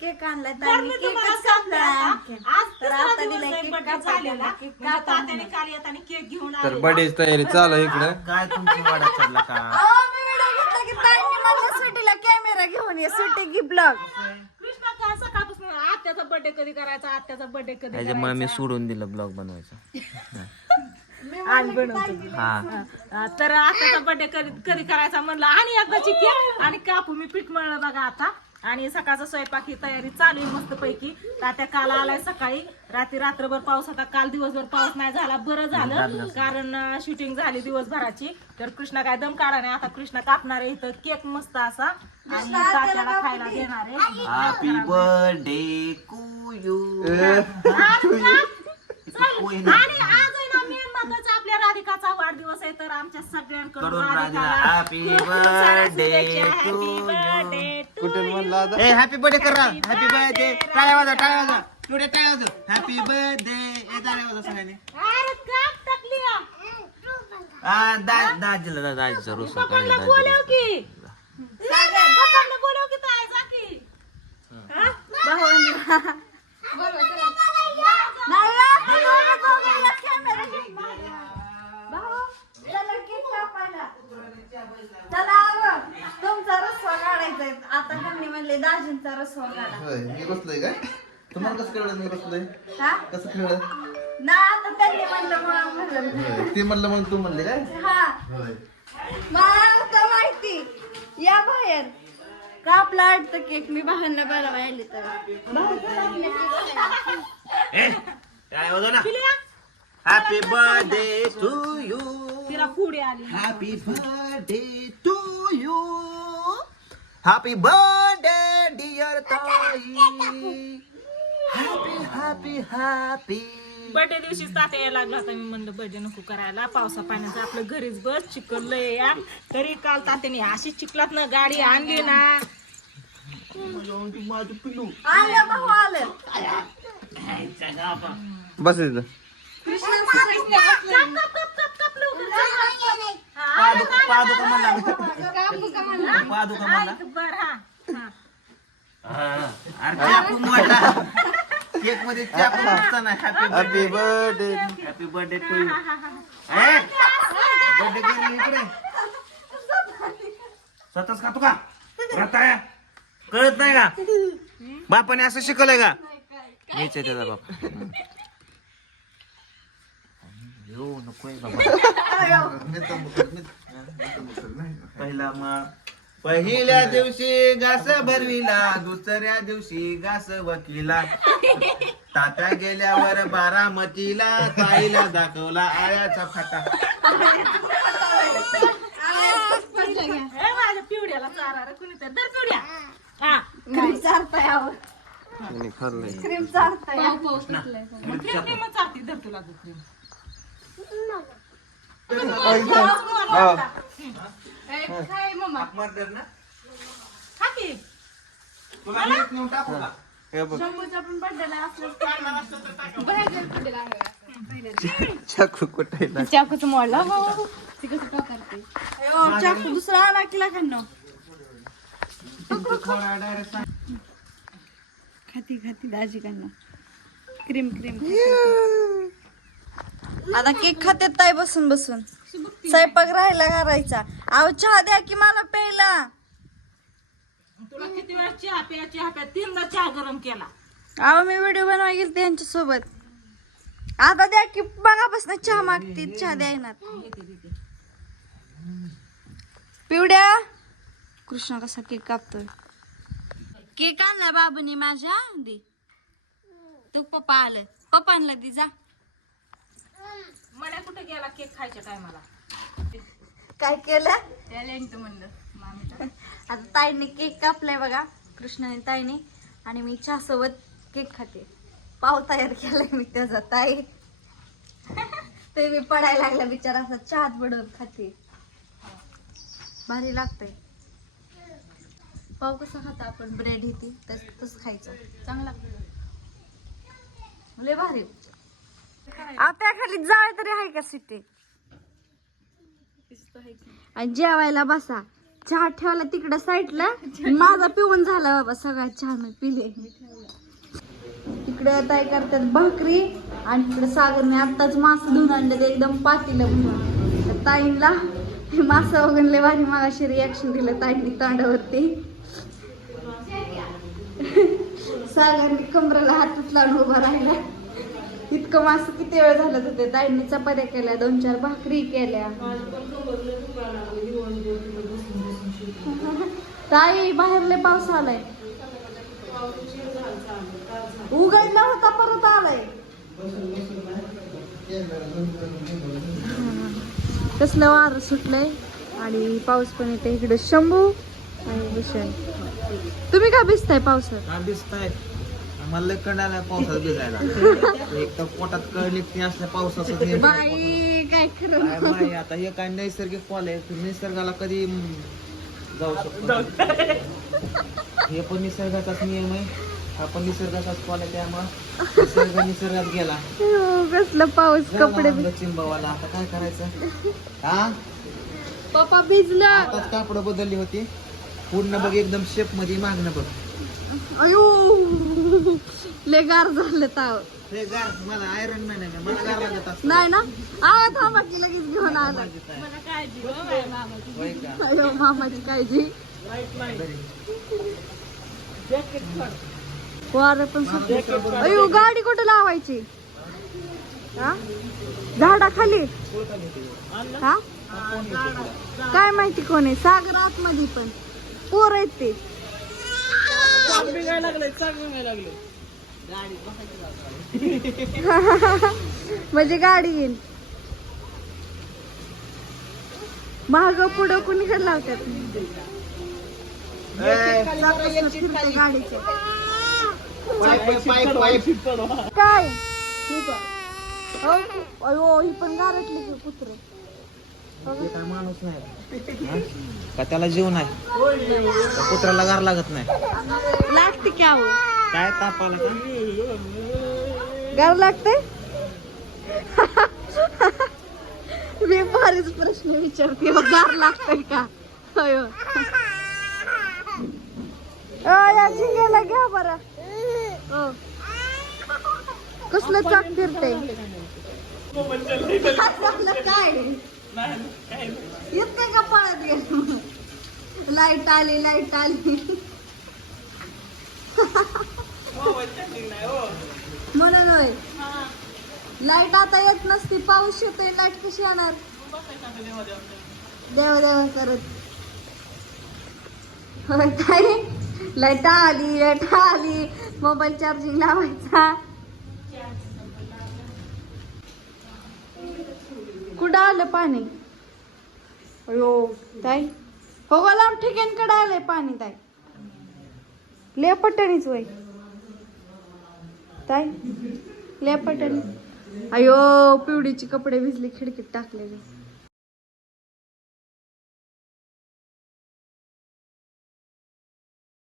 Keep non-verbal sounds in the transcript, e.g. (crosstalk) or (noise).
Cake आणलाय तर ताईने मी तुम्हाला केकच सांगते कापलाय आता, आणखी. आज तर तिसरा आता दिवस दिलाय आहे केक birthday कापायला. झालेला. केक म्हणजे कापा तात्याने म्हणून. काल येताना केक घेऊन तर आलेला. बर्थडेची तयारी चालू आहे इकडं काय तुमची वाडा चालला का अहो, मी व्हिडिओ घेतला की ताईंनी म्हणलं सुट्टीला कॅमेरा घेऊन ये की ब्लॉग कृष्णा काय सकाळपासून आत्याचा बर्थडे कधी करायचा आत्याचा बर्थडे कधी मी? सोडून दिलं ब्लॉग बनवायचं आज बनवतो हा हा, तर आताचा बर्थडे कधी कधी करायचा म्हणलं आणि एकदाची केक आणि कापू मी पीठ मळलं बघा आता आणि सकाळचा स्वयंपाक ही तयारी चालू आहे मस्त पैकी तात्या काल आलाय सकाळी. रात्री रात्रभर पाऊस होता काल दिवसभर पाऊस नाही झाला बरं झालं. कारण शूटिंग झाली दिवसभराची. तर कृष्णा काय दम काढा नाही आता कृष्णा कापणार आहे इथं. केक मस्त असा. आणि तात्याला खायला देणार आहे. हॅपी बर्थडे टू यू चल, आणि आज आहे ना मेन महत्त्वाचा आपल्या राधिकाचा वाढदिवस आहे तर आमच्या सगळ्यांकडून कडून राधिका, राधिकाला खूप साऱ्या birthday शुभेच्छा. to Happy you. birthday to कुठे you. म्हणला आता ए हॅपी बर्थडे करा हॅपी बर्थडे टाळ्या वाजा. टाळ्या वाजा एवढे टाळ्या वाजा हॅपी बर्थडे ए टाळ्या वाजा सगळ्यांनी. हा. हा दा दाजीला दा दाजीचा रोज सकाळी पप्पांना बोलव की. पप्पांना बोलव की ताई जा की. हा? नाही आता दोघं दोघं एक कॅमेरा घेऊन. भाऊ, चला केक कापायला. चला आवं, तुमचा रस्वा काढायचा आहे. आता ह्यांनी म्हणले दाजींचा रस्वा काढा होय मी बसलोय काय? तुम्हाला कसं कळलं मी बसलोय हा? कसं कळलं? ना आता त्यांनी म्हणलं म्हणून म्हणलं. मी. होय ते म्हणलं मग तू म्हणले काय? हा. होय. मला माहिती या बाहेर. कापला वाटतं केक? मी बाहेरनं बनवायला आली तर. ए वाजव ना? हॅपी बर्थडे टू यू तिला पुढे आली. Happy birthday to you happy birthday dear ताई हॅपी हॅपी हॅपी बर्थडे दिवशी तात्या यायला लागला होता मी म्हणलं बर्थडे नको करायला पावसा पाण्याचं आपलं घरीच बस चिकल लय या तरी काल तात्याने अशी चिखलात ना गाडी आणली ना माझं पिलू आलं भाऊ आलं बस इथं कप, पादुका म्हणला. पादुका म्हणला हा. हा. अरे चाकू मोठा केकमध्ये चाकू ना. Happy birthday happy birthday to you birthday केली इकडे? स्वतःच खातो का? रताळ्या कळत नाही का? बापाने असं शिकवलंय का? मीच आहे त्याचा बाप. येऊ नकोय बाबा मी तर मुकत मी मी तर मुकत नाही पहिला मग पहिल्या दिवशी घास भरविला दुसऱ्या दिवशी घास वकिला तात्या गेल्यावर बारामतीला ताईला दाखवला आळ्याचा फाटा पिवड्याला चारा रे कुणीतरी. दर पिवड्या. हा. क्रीम चारता यावं मी खाल्लंय? क्रीम चारता यावं मग क्रीम क्रीमच चालती धर तुला दूध क्रीम चाकू कुठे चाकूच मोडला चाकू दुसरा आला की खानो खाती खाती दाजी खानो क्रीम क्रीम आता केक खात्यात ताई बसून बसून. स्वयंपाक राहिला करायचा. अहो चहा द्या की मला प्यायला. तुला किती वेळा चहा प्या चहा प्या. तीनदा चहा गरम केला. अहो मी व्हिडिओ बनवाय गेली त्यांच्यासोबत आता द्या की बघापासून चहा मागते चहा द्यायना पिवड्या कृष्णा कसा केक कापतोय? केक आणला बाबूनी माझ्या दे तू पप्पा आलं. पप्पा आणला दी जा. मला कुठे गेला केक खायच्या टायमाला? काय केलं? म्हणलं आता ताईने केक कापलाय बघा कृष्णाने ताईने. आणि मी चहा सोबत केक खाते. पाव तयार केलाय मी त्याचा ताई. ते मी पडायला लागला बिचारा असा चहात बडवून खाते. भारी लागतंय. पाव कसा खाता आपण? ब्रेड येते तस तस खायचं. चांगला. लय भारी. आता खाली जाळ तरी आहे का सिटे? आणि जेवायला बसा. चहा ठेवला तिकडं साईडला. माझा पिऊन झाला बाबा सगळा चहा मी पिले. तिकडं काय करतात भाकरी आणि तिकडे सागरने आत्ताच मास धुवून आणलं ते एकदम पातीला म्हणून. ताईंला हे मासा वगैरे भारी मागाशी रिॲक्शन दिलं ताईंनी तांडावरती. सागरने कमरेला हात लावून उभा राहिला. इतकं मास किती वेळ झालं होते ताईंनी चपात्या केल्या दोन चार भाकरी केल्या. (laughs) ताई बाहेरले पाऊस आलाय. उघडला होता परत आलाय. कसलं वार सुटलंय आणि पाऊस पण येते इकडे. शंभू आणि भूषण. तुम्ही का भिजताय पावसात? का भिजताय? आम्हाला लय कंडाला पावसात भिजायला. एक तर पोटात कळ निघते असल्या पावसाचं ते बाई काय खरं? काय बाई, आता हे काय नैसर्गिक फॉल आहे निसर्गाला कधी जाऊ शकतो हे पण निसर्गाचाच नियम आहे. हा पण निसर्गाचाच फॉल आहे त्यामुळे निसर्ग निसर्गात गेला. हो, कसलं पाऊस कपडे झाला चिंबावाला. आता काय करायचं? हा? पप्पा भिजलं. आताच कापड बदलली होती. पूर्ण बघ एकदम शेपमध्ये मागणं बघ. अयो. (laughs) लय गार झालं ताव. हे गार मला आयरन मॅन आहे मला गार लागत असतं. नाही ना? आवा थांबा की लगेच घेऊन आला. मला काळजी हो बाई मामाची. होय का? अयो मामाची काळजी. वारं पण. अयो गाडी कुठे लावायची? हा? झाडाखाली? हा? काय माहिती कोण आहे? सागर आतमध्ये पण. पोर आहेत ते. चाक बिघायला लागलंय, चाक बिघायला लागलंय. (laughs) म्हणजे गाडी येईल माग पुढं कुणीकडे लावतात? फिरतं गाडीचं. काय? हो? अयो ही पण गारटली की कुत्र. हे काय माणूस नाही. (laughs) हा? का त्याला जीव नाही? कुत्र्याला गार लागत नाही? लागते की आहो काय तापाला का? गार लागते? (laughs) मी भारीच प्रश्न विचारते हो, गार लागतंय का? होय हो. अ, या झिंग्याला घ्या बरं. हो. कसलं चाक फिरते (laughs) काय? येत का पळत गेलं लाइट आली लाइट आली. म्हणून होय. लाइट आता येत नसती पाऊस येतोय लाइट कशी येणार? देवा देवा करत. होय काय? लाइट आली लाइट आली. मोबाईल चार्जिंग लावायचा. कुठं आलं पाणी? अयो ताई. हो लांब ठिकाणकडे आलंय पाणी ताई. लेपटणीच वय. ताई लेपटणी अयो पिवडीचे कपडे भिजले खिडकीत टाकलेले.